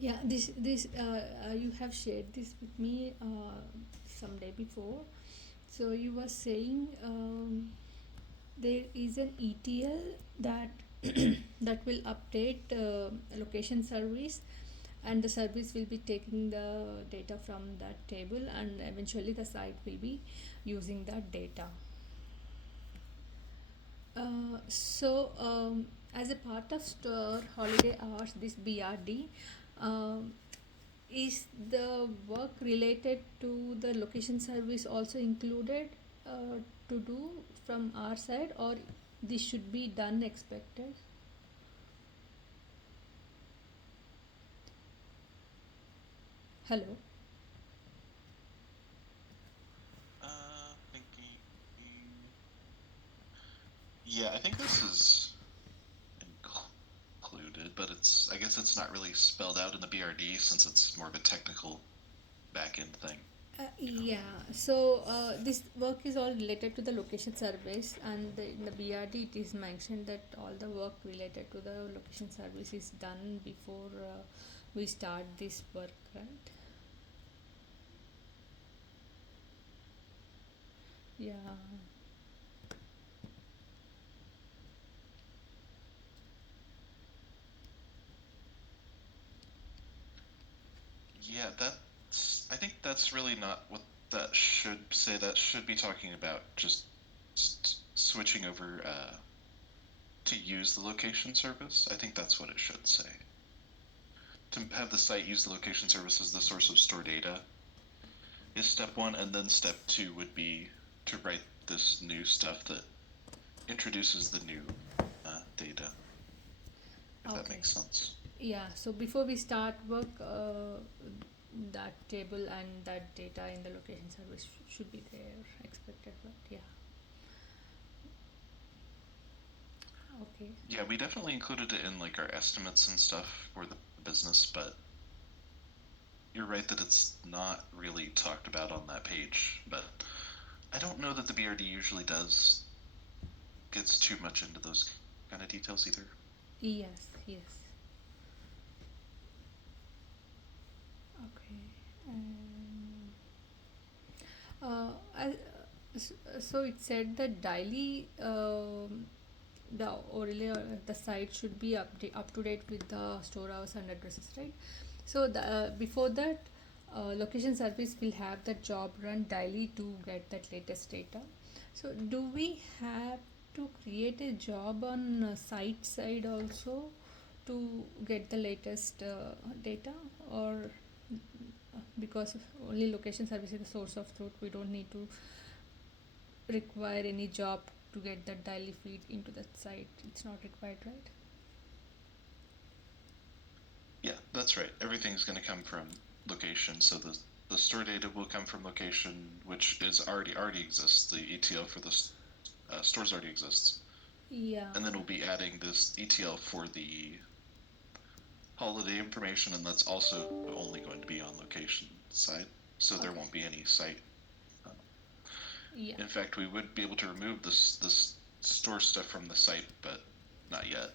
Yeah, this you have shared this with me some day before. So you were saying there is an ETL that that will update location service, and the service will be taking the data from that table, and eventually the site will be using that data. As a part of store holiday hours, this BRD, um, is the work related to the location service also included to do from our side, or this should be done expected? Hello. Thinking. Yeah, I think this is included, but I guess it's not really spelled out in the BRD since it's more of a technical back end thing, you know. Yeah, this work is all related to the location service, and in the BRD it is mentioned that all the work related to the location service is done before we start this work, right? Yeah. Yeah, I think that's really not what that should say. That should be talking about just switching over to use the location service. I think that's what it should say. To have the site use the location service as the source of store data is step one, and then step two would be to write this new stuff that introduces the new data, if that Okay. makes sense. Yeah, so before we start work, that table and that data in the location service should be there, expected, but yeah. Okay. Yeah, we definitely included it in like our estimates and stuff for the business, but you're right that it's not really talked about on that page. But I don't know that the BRD usually gets too much into those kind of details either. Yes, yes. Okay. Um, I, so it said that daily the Aurelia the site should be up to date with the store hours and addresses, right? So before that, location service will have the job run daily to get that latest data. So do we have to create a job on site side also to get the latest data, or because only location service is the source of truth, we don't need to require any job to get that daily feed into that site? It's not required, right? Yeah, that's right. Everything's going to come from location, so the store data will come from location, which is already exists. The ETL for the stores already exists, Yeah. and then we'll be adding this ETL for the holiday information, and that's also only going to be on location side, so there Okay. won't be any site. Um, Yeah. in fact, we would be able to remove this store stuff from the site, but not yet,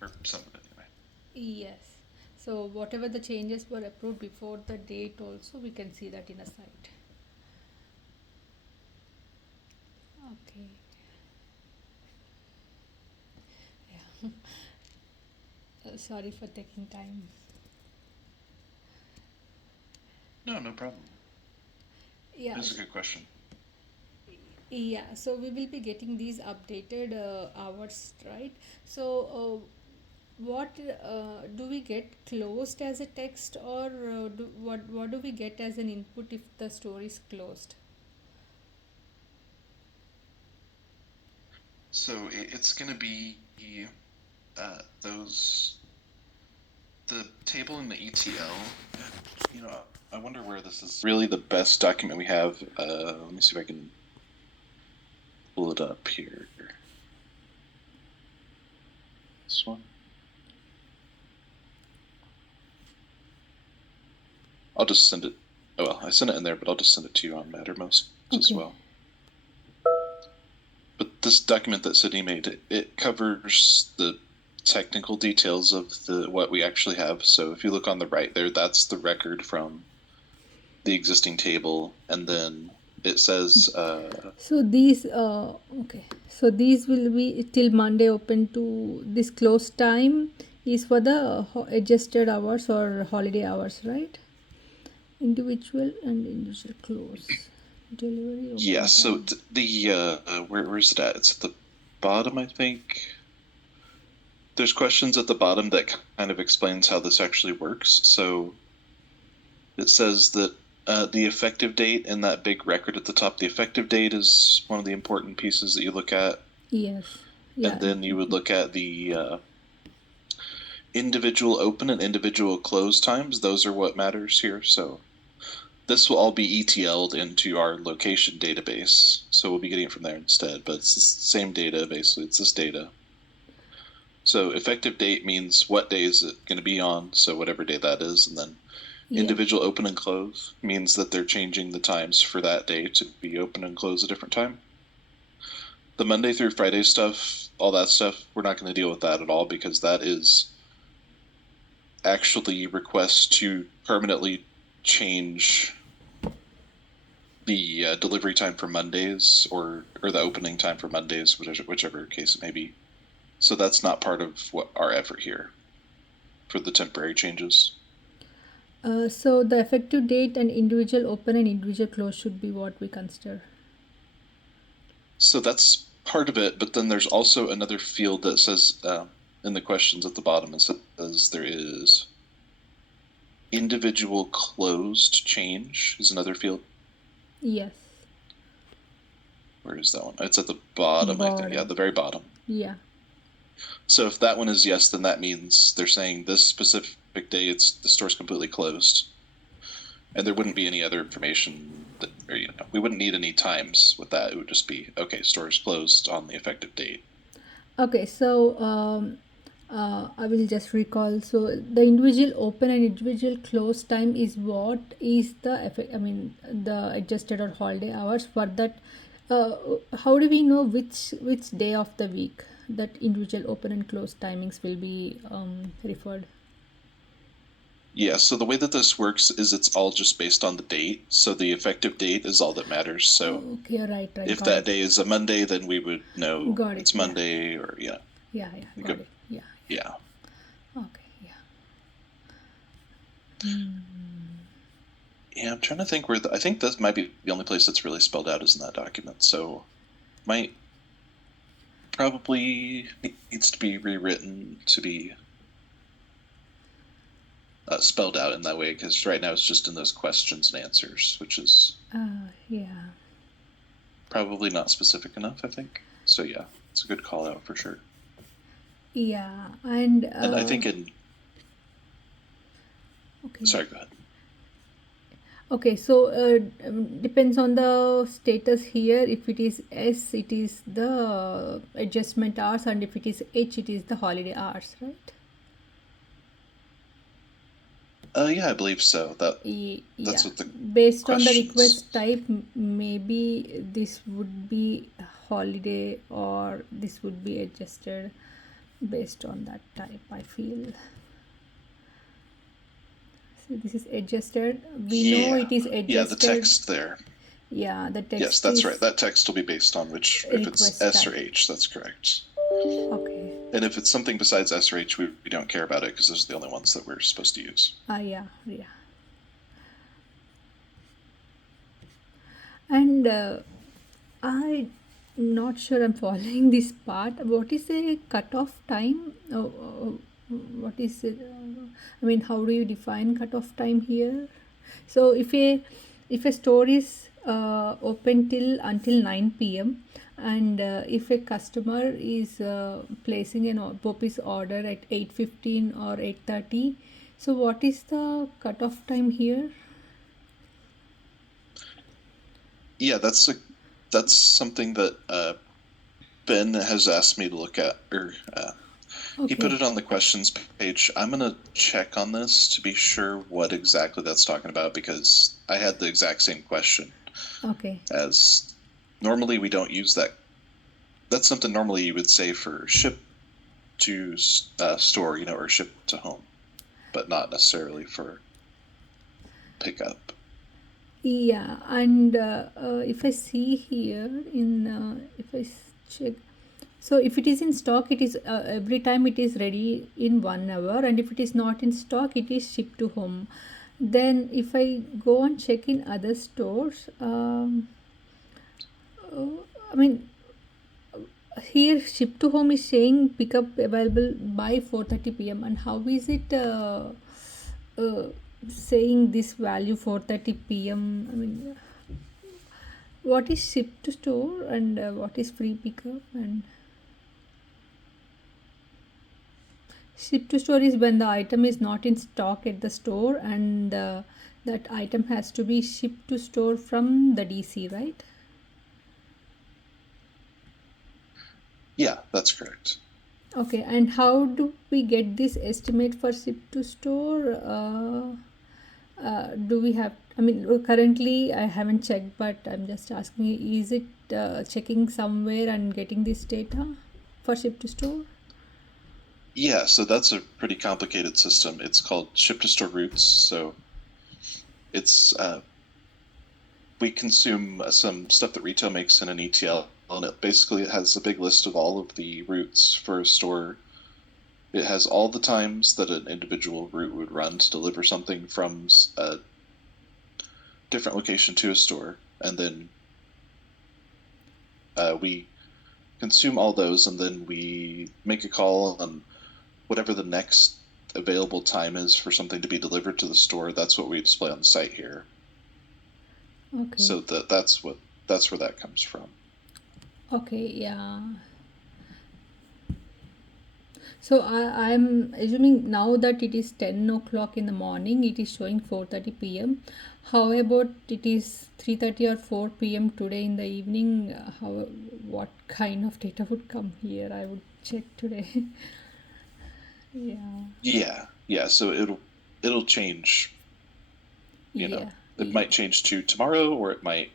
or some of it anyway. Yes. So whatever the changes were approved before the date also, we can see that in a site. Okay. Yeah. Sorry for taking time. No, no problem. Yeah. This is a good question. Yeah, so we will be getting these updated hours, right? So, what do we get closed as a text, or what do we get as an input if the store is closed? So it's going to be those the table in the ETL. You know, I wonder where this is. Really, the best document we have. Let me see if I can pull it up here. This one. I'll just send it. Oh well, I sent it in there, but I'll just send it to you on Mattermost as Okay. well. But this document that Sydney made, it covers technical details of what we actually have. So if you look on the right there, that's the record from the existing table, and then it says So these, okay. So these will be till Monday open to this close time is for the adjusted hours or holiday hours, right? Individual and individual close. Delivery yeah. open So time. where's it at? It's at the bottom, I think. There's questions at the bottom that kind of explains how this actually works. So it says that the effective date in that big record at the top, the effective date is one of the important pieces that you look at. Yes. Yeah. And then you would look at the individual open and individual close times. Those are what matters here. So this will all be ETL'd into our location database. So we'll be getting it from there instead, but it's the same data, basically. It's this data. So effective date means what day is it going to be on, so whatever day that is, and then Yeah. individual open and close means that they're changing the times for that day to be open and close a different time. The Monday through Friday stuff, all that stuff, we're not going to deal with that at all because that is actually requests to permanently change the delivery time for Mondays or the opening time for Mondays, whichever case it may be. So that's not part of what our effort here for the temporary changes. So the effective date and individual open and individual close should be what we consider. So that's part of it, but then there's also another field that says in the questions at the bottom, it says there is individual closed change is another field. Yes. Where is that one? It's at the bottom, I think. Yeah, the very bottom. Yeah. So if that one is yes, then that means they're saying this specific day the store's completely closed, and there wouldn't be any other information that, or we wouldn't need any times with that. It would just be okay, store's closed on the effective date. Okay, so I will just recall. So the individual open and individual close time is what is the effect? I mean, the adjusted or holiday hours for that. How do we know which day of the week that individual open and close timings will be referred? Yeah, so the way that this works is it's all just based on the date. So the effective date is all that matters. So Okay, right. if Got that it. day is a Monday, then we would know Got it, it's yeah. Monday, or Yeah, got Good. it. Yeah. yeah. Okay, yeah. Yeah, I'm trying to think I think this might be the only place that's really spelled out is in that document. So might probably needs to be rewritten to be spelled out in that way, because right now it's just in those questions and answers, which is Yeah. probably not specific enough, I think. So yeah, it's a good call out for sure. Yeah, and And I think okay. sorry, go ahead. Okay, so depends on the status here. If it is S, it is the adjustment hours, and if it is H, it is the holiday hours, right? Yeah, I believe so. That's Yeah. what the Based on the questions. request type, maybe this would be holiday or this would be adjusted based on that type, I feel. So this is adjusted. We know it is adjusted. Yeah, the text there. Yeah, the text. Yes, that's right. That text will be based on which, if it's S or H, that's correct. Okay. And if it's something besides S or H, we don't care about it because those are the only ones that we're supposed to use. Yeah. And I'm not sure I'm following this part. What is a cutoff time? What is it? I mean, how do you define cutoff time here? So if a store is open until 9 p.m. and if a customer is placing an Popeyes order at 8:15 or 8:30, so what is the cutoff time here? Yeah, that's something that Ben has asked me to look at, or he put it on the questions page. I'm gonna check on this to be sure what exactly that's talking about, because I had the exact same question. Okay. As normally we don't use that. That's something normally you would say for ship to store, or ship to home, but not necessarily for pickup. Yeah, and if I see here in if I check, so if it is in stock, it is every time it is ready in 1 hour, and if it is not in stock, it is shipped to home. Then if I go and check in other stores, I mean, here ship to home is saying pickup available by 4:30 p.m. and how is it uh, saying this value 4:30 p.m.? I mean, what is ship to store and what is free pickup? And ship to store is when the item is not in stock at the store and that item has to be shipped to store from the DC, right? Yeah, that's correct. Okay, and how do we get this estimate for ship to store? Do we have, I mean, currently I haven't checked, but I'm just asking, is it checking somewhere and getting this data for ship to store? Yeah, so that's a pretty complicated system. It's called ship to store routes. So it's we consume some stuff that retail makes in an ETL, and it has a big list of all of the routes for a store. It has all the times that an individual route would run to deliver something from a different location to a store, and then we consume all those, and then we make a call on whatever the next available time is for something to be delivered to the store. That's what we display on the site here. Okay. So that's where that comes from. Okay, yeah. So I'm assuming now that it is 10 o'clock in the morning, it is showing 4:30 p.m. How about it is 3:30 or 4 p.m. today in the evening? What kind of data would come here? I would check today. Yeah. Yeah. So it'll change. Yeah. It Yeah. might change to tomorrow, or it might.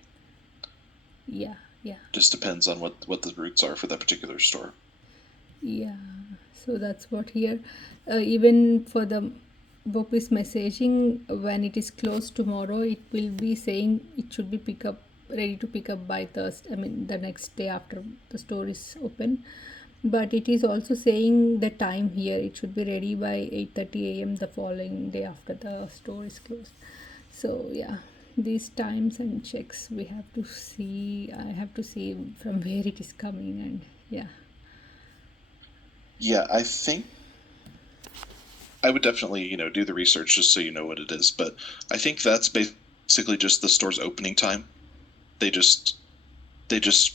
Yeah. Yeah. Just depends on what the routes are for that particular store. Yeah. So that's what here. Even for the book is messaging when it is closed tomorrow, it will be saying it should be ready to pick up by Thursday. I mean the next day after the store is open. But it is also saying the time here. It should be ready by 8:30 a.m. the following day after the store is closed. So yeah, these times and checks we have to see. I have to see from where it is coming and yeah. Yeah, I think I would definitely, do the research just so you know what it is. But I think that's basically just the store's opening time. They just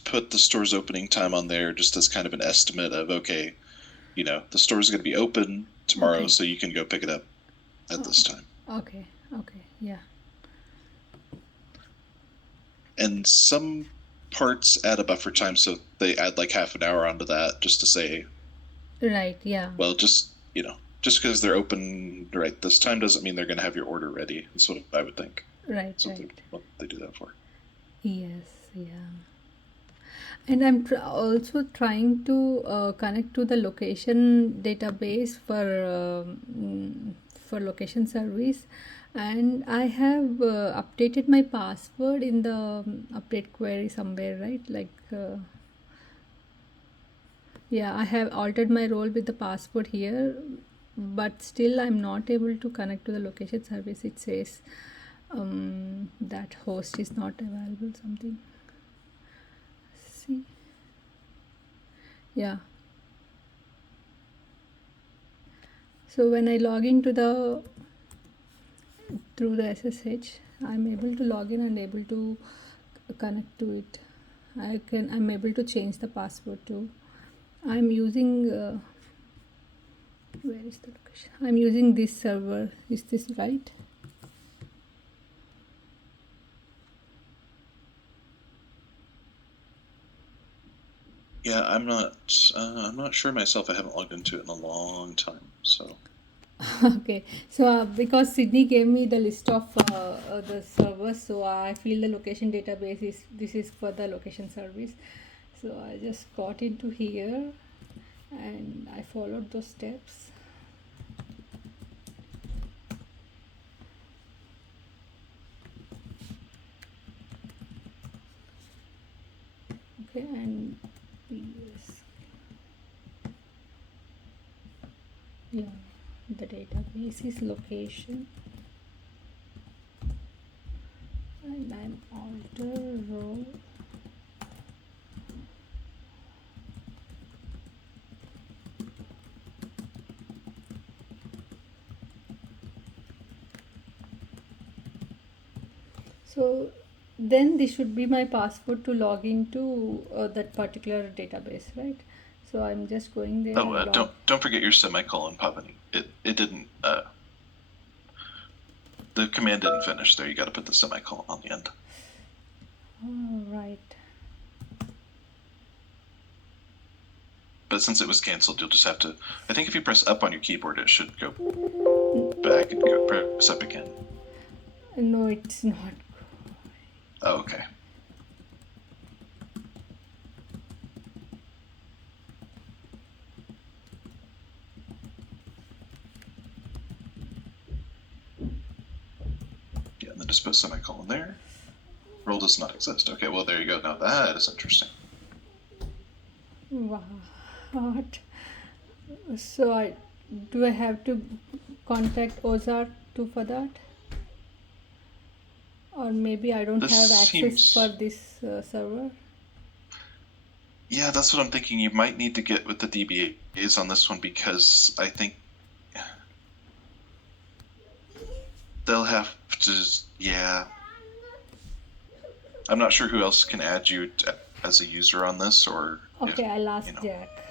put the store's opening time on there just as kind of an estimate of, okay, the store's going to be open tomorrow, Okay. so you can go pick it up at this time. Okay. Okay. Yeah. And some parts add a buffer time, so they add like half an hour onto that just to say, Right. Yeah. well, just because they're open right this time doesn't mean they're going to have your order ready. That's what I would think. Right. That's Right. what they do that for. Yes. Yeah. And I'm also trying to connect to the location database for location service, and I have updated my password in the update query somewhere, right? Like, yeah, I have altered my role with the password here, but still I'm not able to connect to the location service. It says that host is not available. Something. See. Yeah. So when I log into through the SSH, I'm able to log in and able to connect to it. I'm able to change the password too. I'm using where is the location? I'm using this server. Is this right? Yeah, I'm not sure myself. I haven't logged into it in a long time, so. Okay, so because Sydney gave me the list of the servers, so I feel the location database is this is for the location service. So I just got into here and I followed those steps. Okay, and yes, yeah, the database is location, and I'm alter row. So then this should be my password to log into that particular database, right? So I'm just going there Oh, and log. don't forget your semicolon, Pavani. It didn't. The command didn't finish there. You got to put the semicolon on the end. Oh, right. But since it was canceled, you'll just have to. I think if you press up on your keyboard, it should go back and go press up again. No, it's not. Oh, okay. Yeah, and then just put semicolon there. Role does not exist. Okay, well there you go. Now that is interesting. Wow. What? So I have to contact Ozark too for that? Or maybe I don't This have access seems. for this server? Yeah, that's what I'm thinking. You might need to get with the DBAs on this one because I think they'll have to. Yeah. I'm not sure who else can add you as a user on this, or if Okay, I'll ask you know. Jack.